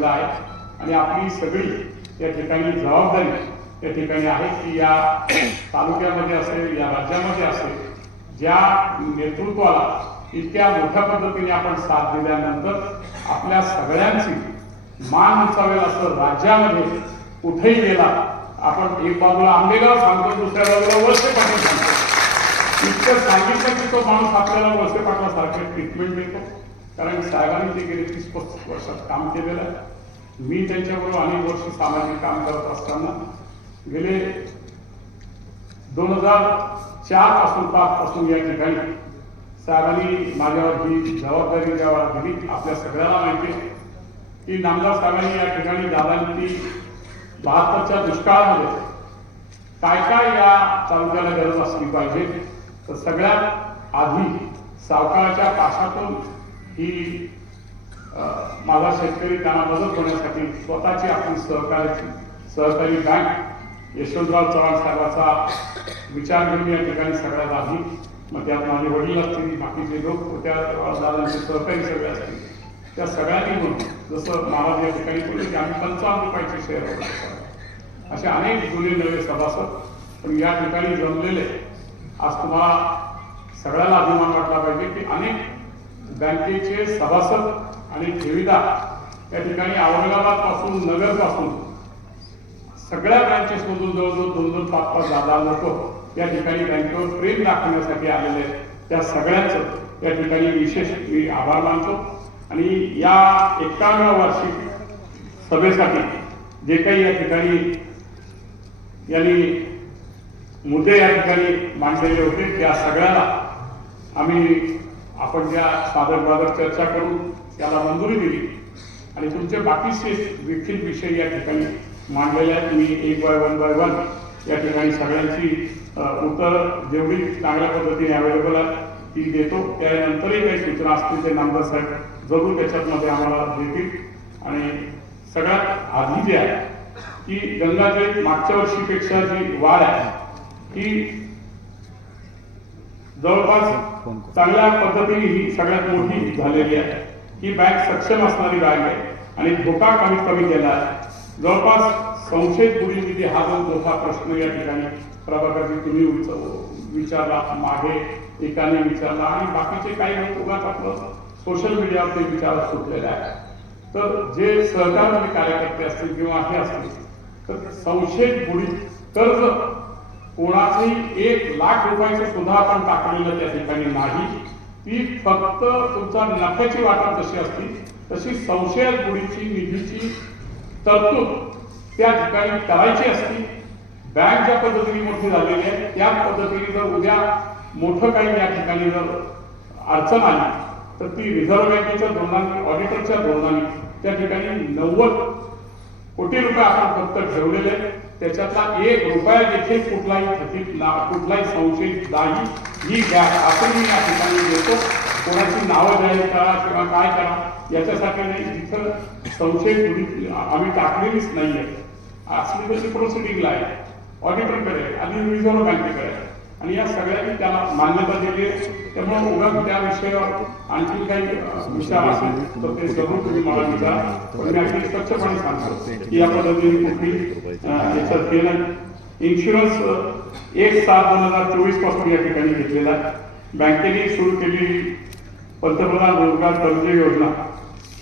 ठेवला आहे. आणि आपली सगळी या ठिकाणी जबाबदारी त्या ठिकाणी आहे की या तालुक्यामध्ये असेल या राज्यामध्ये असेल ज्या नेतृत्वाला इतक्या मोठ्या पद्धतीने आपण साथ दिल्यानंतर आपल्या सगळ्यांची मान उचावेल असं राज्यामध्ये कुठेही गेला आपण एक बाजूला आंबेगाव सांगतो दुसऱ्या बाजूला वळसे पाटील सांगतो. इतकं सांगितलं की तो माणूस आपल्याला वळसे पाटलासारखे ट्रीटमेंट देतो. कारण साहेबांनी ते गेले तीस पस्तीस वर्षात काम केलेलं आहे. मी त्यांच्याबरोबर अनेक वर्ष सामाजिक काम करत असताना गेले दोन हजार चारपासून पाच पासून या ठिकाणी साहेबांनी माझ्यावर ही जबाबदारी जेव्हा दिली आपल्या सगळ्यांना माहिती आहे. की नामदार साहेबांनी या ठिकाणी दादांनी बहात्तरच्या दुष्काळामध्ये काय काय या तालुक्याला गरज असली पाहिजे तर सगळ्यात आधी सावकाळाच्या पाशातून ही माझा शेतकरी त्यांना मदत होण्यासाठी स्वतःची आपण सहकार्याची सहकारी बँक यशवंतराव चव्हाण साहेबाचा विचार घेऊन या ठिकाणी सगळ्यात आधी मग त्यात माझे वडील असतील बाकीचे लोक त्या दादांचे सहकारी सगळे असतील त्या सगळ्यांनी म्हणून जसं महाराज या ठिकाणी बोलले की आम्ही पंचावन्न रुपयाचे शेअर असे अनेक जुने नवे सभासद पण या ठिकाणी जमलेले. आज तुम्हाला सगळ्याला अभिमान वाटला पाहिजे की अनेक बँकेचे सभासद सुविधा या ठिकाणी औरंगाबादपासून नगरपासून सगळ्या ब्रँचेस मधून जवळजवळ दोन दोन पाच पाच दहा लोक या ठिकाणी बँकेवर प्रेम दाखवण्यासाठी आलेले आहेत. त्या सगळ्यांचं या ठिकाणी विशेष मी आभार मानतो आणि या एकाव्या वार्षिक सभेसाठी जे काही या ठिकाणी यांनी मुद्दे या ठिकाणी मांडलेले होते त्या सगळ्याला आम्ही आपण ज्या सादर बादर चर्चा करू त्याला मंजुरी दिली. आणि तुमचे बाकीचे देखील विषय या ठिकाणी मांडलेले आहेत. मी एक बाय वन बाय वन या ठिकाणी सगळ्यांची उत्तर जेवढी चांगल्या पद्धतीने अवेलेबल आहे ती देतो. त्यानंतरही काही सूचना असतील ते नामदार साहेब जरूर त्याच्यामध्ये आम्हाला देतील. आणि सगळ्यात आधी जे आहे की गंगाजळी मागच्या वर्षीपेक्षा जी वाढ आहे ही जवळपास चांगल्या पद्धतीने ही सगळ्यात मोठी झालेली आहे. ही बँक सक्षम असणारी बँक आहे. आणि धोका कमीत कमी केला आहे. जवळपास संशयित बुडी निधी हा जो मोठा प्रश्न या ठिकाणी प्रभाकरजी तुम्ही विचारला मागे एकाने विचारला. आणि बाकीचे काही लोक उगाच आपलं सोशल मीडियावरती विचार सुटलेला आहे तर जे सहकारमध्ये कार्यकर्ते असतील किंवा हे असतील तर संशयित बुडी कर्ज कोणाचंही एक लाख रुपयाचं सुद्धा आपण टाकलेलं त्या ठिकाणी नाही. ती फक्त तुमचा नफ्याची वाटा जशी असती तशी संशयात बुडीची निधीची तरतूद त्या ठिकाणी करायची असती बँक ज्या पद्धतीने मोठी झालेली आहे त्या पद्धतीने जर उद्या मोठं काही या ठिकाणी जर अडचण आली तर ती रिझर्व्ह बँकेच्या धोरणाने ऑडिटरच्या धोरणाने त्या ठिकाणी नव्वद कोटी रुपये आपण फक्त ठेवलेले आहेत. त्याच्यातला एक रुपया देखील कुठलाही थकीत ना कुठलाही संशयित नाही ही घ्या. आपण मी या ठिकाणी देतो. कोणाची नावं जाहीर करा किंवा काय करा याच्यासाठी नाही. जिथं संशय आम्ही टाकलेलीच नाही आहे असली तशी प्रोसिडिंगला आहे. ऑडिटरकडे आणि रिझर्व्ह बँकेकडे आहे. आणि या सगळ्यांनी त्याला मान्यता दिली त्यामुळे उगाच त्या विषयावर आणखी काही विचार असेल तर ते जरूर तुम्ही मला विचार पण मी अगदी स्वच्छपणे सांगतो की या पद्धतीने कुठली याच्यात केलं. इन्शुरन्स एक सात दोन हजार चोवीसपासून या ठिकाणी घेतलेला आहे. बँकेने सुरू केलेली पंतप्रधान रोजगार कर्ज योजना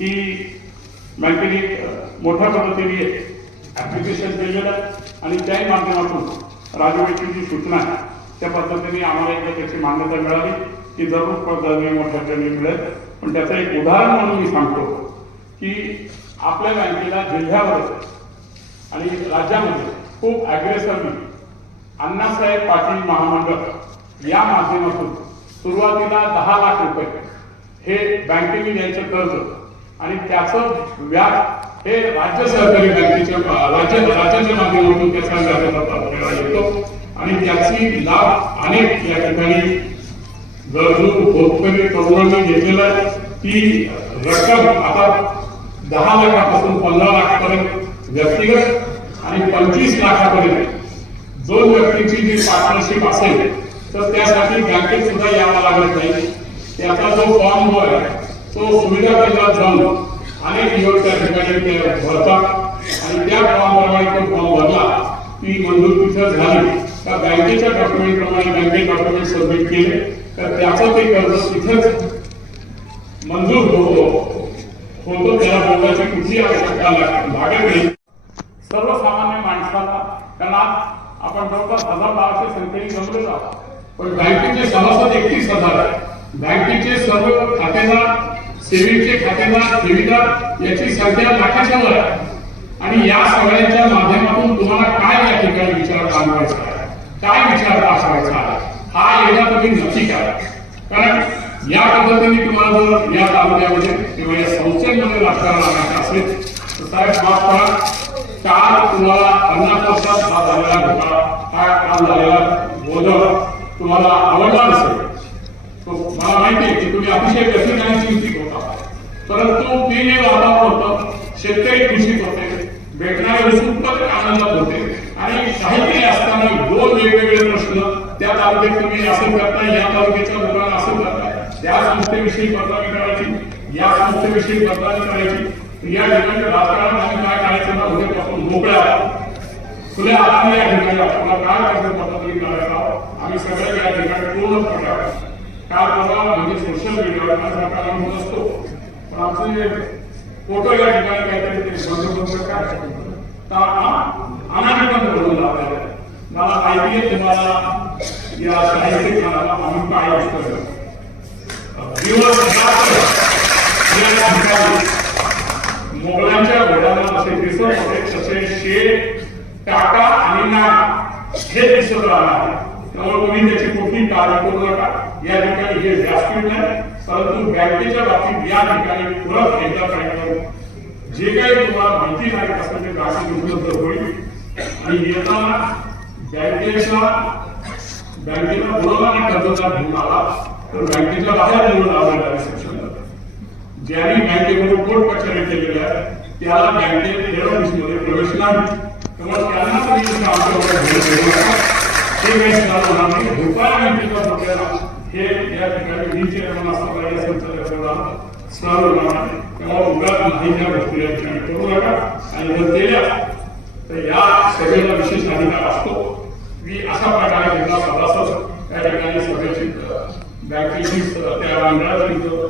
ही बँकेने मोठ्या पद्धतीने ऍप्लिकेशन केलेलं आहे. आणि त्याही माध्यमातून राजवटीची जी सूचना आहे. त्या पद्धतीने आम्हाला एकदा त्याची मान्यता मिळाली की जरूर पदवी मोठ्या प्रमाणात मिळेल. पण त्याचं एक उदाहरण म्हणून मी सांगतो की आपल्या बँकेला जिल्ह्यावर आणि राज्यामध्ये खूप अग्रेसरली अण्णासाहेब पाटील महामंडळ या माध्यमातून सुरुवातीला दहा लाख रुपये हे बँकेने द्यायचं कर्ज आणि त्याचं व्याज हे राज्य सहकारी बँकेच्या राज्य राज्याच्या माध्यमातून त्याचा व्याज येतो आणि त्याची लाभ अनेक या ठिकाणी गरजू होतकरी तरुणांनी घेतलेला आहे. ती रक्कम आता दहा लाखापासून पंधरा लाखापर्यंत व्यक्तिगत आणि पंचवीस लाखापर्यंत. दोन व्यक्तींची जी पार्टनरशिप असेल तर त्यासाठी बँकेत सुद्धा यावं लागत नाही. त्याचा जो फॉर्म जो आहे तो सुविधा केंद्रात जाऊन अनेक दिवस त्या ठिकाणी ते भरतात. आणि त्या फॉर्मप्रमाणे तो फॉर्म भरला ती मंजूर तिथं झाली. त्या बँकेच्या डॉक्युमेंट प्रमाणे बँकेत डॉक्युमेंट सबमिट केले. तर त्याचं ते कर्ज तिथेच मंजूर होतो. होतो त्याला बोलायची कुठली आवश्यकता लाग- लागत नाही सर्वसामान्य माणसाला त्यांना आपण जवळपास हजार बाराशे संख्येने जमलेच आहोत. पण बँकेचे सभासद एकतीस हजार आहे. बँकेचे सर्व खातेदार सेविंगचे खातेदार ठेवीदार याची संख्या लाखाच्या वर आहे. आणि या सगळ्यांच्या माध्यमातून तुम्हाला काय या ठिकाणी विचार मांडवायचा काय विचार दाखवायचा हा एकदा नक्की करा. कारण या पद्धतीने तुम्हाला जर या तालुक्यामध्ये किंवा या संस्थेमध्ये राजकारण आणायचं असेल तर साहेब माफ करा. काल तुम्हाला पन्नास वर्षात हा झालेला घोटाळा हा काल झालेला गोंधळ तुम्हाला आवडला नसेल तो मला माहिती आहे की तुम्ही अतिशय कठीण चिंतित होता. परंतु ते जे वातावरण होतं शेतकरी खुशीत होते भेटणारे उत्सुकता आनंदात होते. आणि साहित्य असताना दोन वेगवेगळे प्रश्न त्या तालुक्यात तुम्ही असं करताय या तालुक्याच्या लोकांना असं करताय. त्या संस्थेविषयी पत्रावी करायची या संस्थेविषयी पत्रावी करायची. या ठिकाणी राजकारणात आम्ही काय करायचं ना उद्यापासून मोकळ्या आहोत. आता या ठिकाणी आपल्याला काय करायचं पद्धती करायचा आम्ही सगळे या ठिकाणी पूर्ण प्रकार काय प्रभाव म्हणजे सोशल मीडियावर काय सरकार म्हणत असतो. पण आमचे फोटो या ठिकाणी काहीतरी ते बंद बंद काय तर अनामी बंद करून लावलेलं मला माहिती तुम्हाला या साहित्य खानाला आम्ही काय असतं. दिवस मोगलांच्या घोड्याला असे दिसत होते तसे शेर टाका आणि नाग हे दिसत राहणार त्यामुळे तुम्ही त्याची कुठली काळजी करू नका. या ठिकाणी हे व्यासपीठ नाही परंतु बँकेच्या बाबतीत या ठिकाणी परत एकदा सांगितलं जे काही तुम्हाला माहिती नाही असं ते ग्राहक उपलब्ध होईल. आणि येताना बँकेच्या बँकेला बोलवला आणि कर्जदार घेऊन आला तर बँकेच्या बाहेर निवडून आला रिसेप्शनला ज्यांनी बँकेकडून कोर्ट कचेरी केलेल्या त्याला बँकेत हेड प्रवेश नाही. त्यामुळे त्यांना होणार नाही हे या ठिकाणी मी चेअरमन असताना या संचालकाला होणार नाही उगाच नाही त्या गोष्टी या ठिकाणी करू नका आणि जर केल्या तर या सभेला विशेष अधिकार असतो मी अशा प्रकारे घेतला सभासद या ठिकाणी सभेची बँकेची त्या मंडळाची जो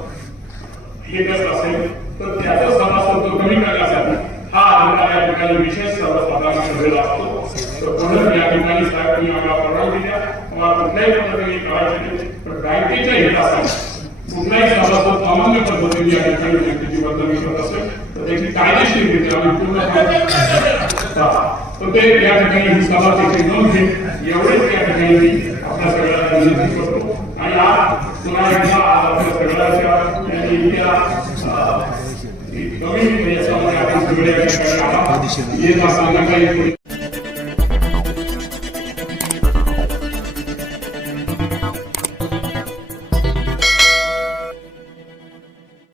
असेल तर त्याचा सभासद जो कमी करण्यासाठी हा अधिकार या ठिकाणी विशेष सर्वसाधारण सभेला असतो. म्हणून या ठिकाणी साहेब आम्हाला परवानगी द्या मला कुठल्याही पद्धतीने करायचे पण बँकेच्या हितासाठी कुठलाही सभासद सामान्य पद्धतीने या ठिकाणी बँकेची बदल करत असेल तर त्याची कायदेशीररित्या आम्ही पूर्ण तर ते या ठिकाणी ही सभा त्याची नोंद घेईल एवढेच या ठिकाणी मी आपल्या सगळ्यांना विनंती करतो आणि आज तुम्हाला एकदा आपल्या सगळ्यांच्या आणि इतक्या कमी याच्यामध्ये आपण सगळे येत असताना काही